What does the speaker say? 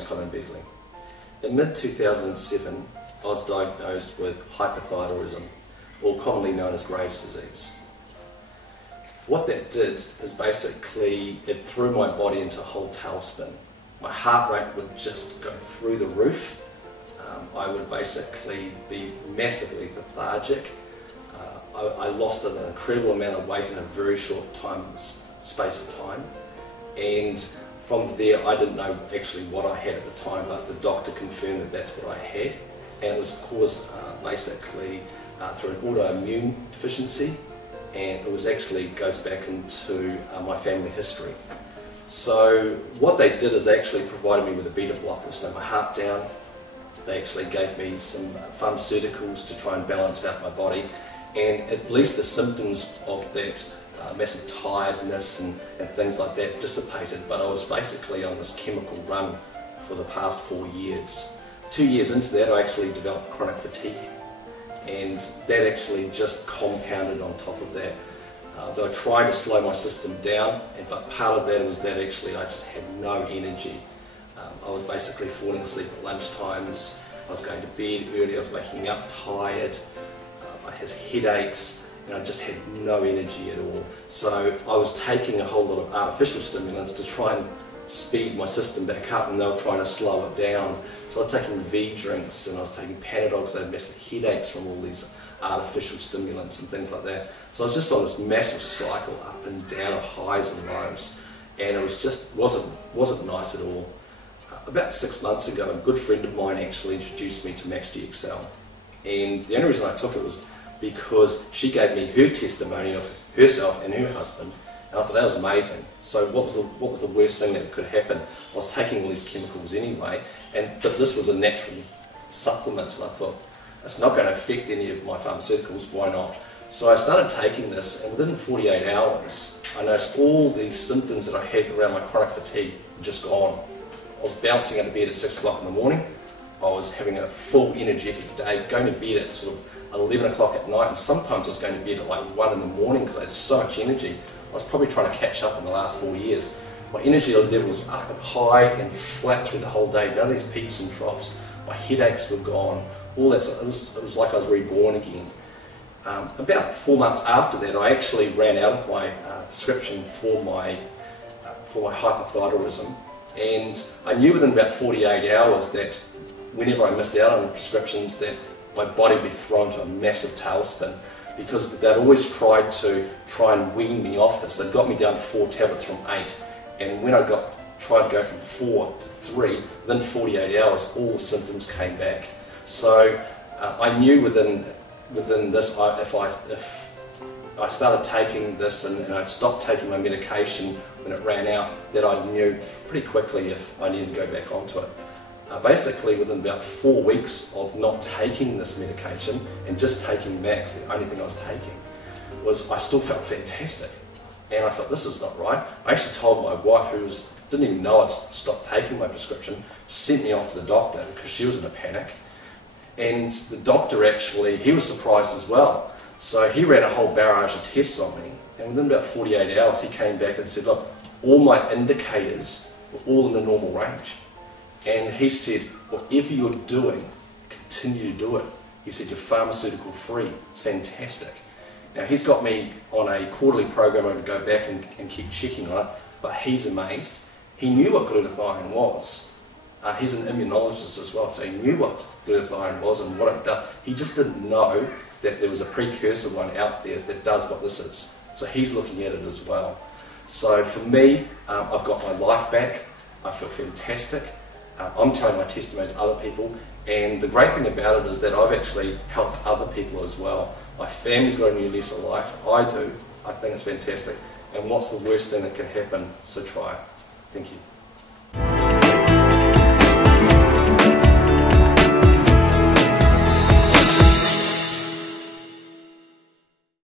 name's Conon Begley. In mid-2007, I was diagnosed with hypothyroidism, or commonly known as Graves' disease. What that did is basically it threw my body into a whole tailspin. My heart rate would just go through the roof. I would basically be massively lethargic. I lost an incredible amount of weight in a very short space of time, and from there I didn't know actually what I had at the time, but the doctor confirmed that that's what I had, and it was caused basically through an autoimmune deficiency, and it was actually goes back into my family history. So what they did is they actually provided me with a beta blocker to slow my heart down. They actually gave me some pharmaceuticals to try and balance out my body, and at least the symptoms of that massive tiredness and things like that dissipated. But I was basically on this chemical run for the past 4 years. 2 years into that I actually developed chronic fatigue, and that actually just compounded on top of that. Though I tried to slow my system down, but part of that was that actually I just had no energy. I was basically falling asleep at lunchtimes, I was going to bed early, I was waking up tired, I had headaches, and I just had no energy at all. So I was taking a whole lot of artificial stimulants to try and speed my system back up, and they were trying to slow it down. So I was taking V drinks and I was taking Panadol because I had massive headaches from all these artificial stimulants and things like that. So I was just on this massive cycle up and down of highs and lows, and it was just wasn't nice at all. About 6 months ago, a good friend of mine actually introduced me to MaxGXL, and the only reason I took it was because she gave me her testimony of herself and her husband, and I thought that was amazing. So what was the worst thing that could happen? I was taking all these chemicals anyway, but this was a natural supplement, and I thought, it's not going to affect any of my pharmaceuticals, why not? So I started taking this, and within 48 hours, I noticed all these symptoms that I had around my chronic fatigue were just gone. I was bouncing out of bed at 6 o'clock in the morning, I was having a full energetic day, going to bed at sort of 11 o'clock at night, and sometimes I was going to bed at like 1 in the morning because I had so much energy. I was probably trying to catch up in the last 4 years. My energy level was up and high and flat through the whole day, none of these peaks and troughs. My headaches were gone, all that. It was like I was reborn again. About 4 months after that, I actually ran out of my prescription for my hypothyroidism, and I knew within about 48 hours that whenever I missed out on the prescriptions that my body would be thrown to a massive tailspin, because they'd always tried and wean me off this. They'd got me down to 4 tablets from 8, and when I tried to go from 4 to 3, within 48 hours all the symptoms came back. So I knew within this, if I started taking this and I stopped taking my medication when it ran out, that I knew pretty quickly if I needed to go back onto it. Basically within about 4 weeks of not taking this medication and just taking Max, the only thing I was taking, was I still felt fantastic. And I thought, this is not right. I actually told my wife, who didn't even know I'd stopped taking my prescription, sent me off to the doctor because she was in a panic. And the doctor actually, he was surprised as well. So he ran a whole barrage of tests on me, and within about 48 hours he came back and said, look, all my indicators were all in the normal range. And he said, whatever you're doing, continue to do it. He said, you're pharmaceutical free. It's fantastic. Now he's got me on a quarterly program to go back and keep checking on it, but he's amazed. He knew what glutathione was. He's an immunologist as well, so he knew what glutathione was and what it does. He just didn't know that there was a precursor one out there that does what this is. So he's looking at it as well. So for me, I've got my life back. I feel fantastic. I'm telling my testimony to other people, and the great thing about it is that I've actually helped other people as well. My family's got a new lease of life. I do. I think it's fantastic. And what's the worst thing that can happen? So try it. Thank you.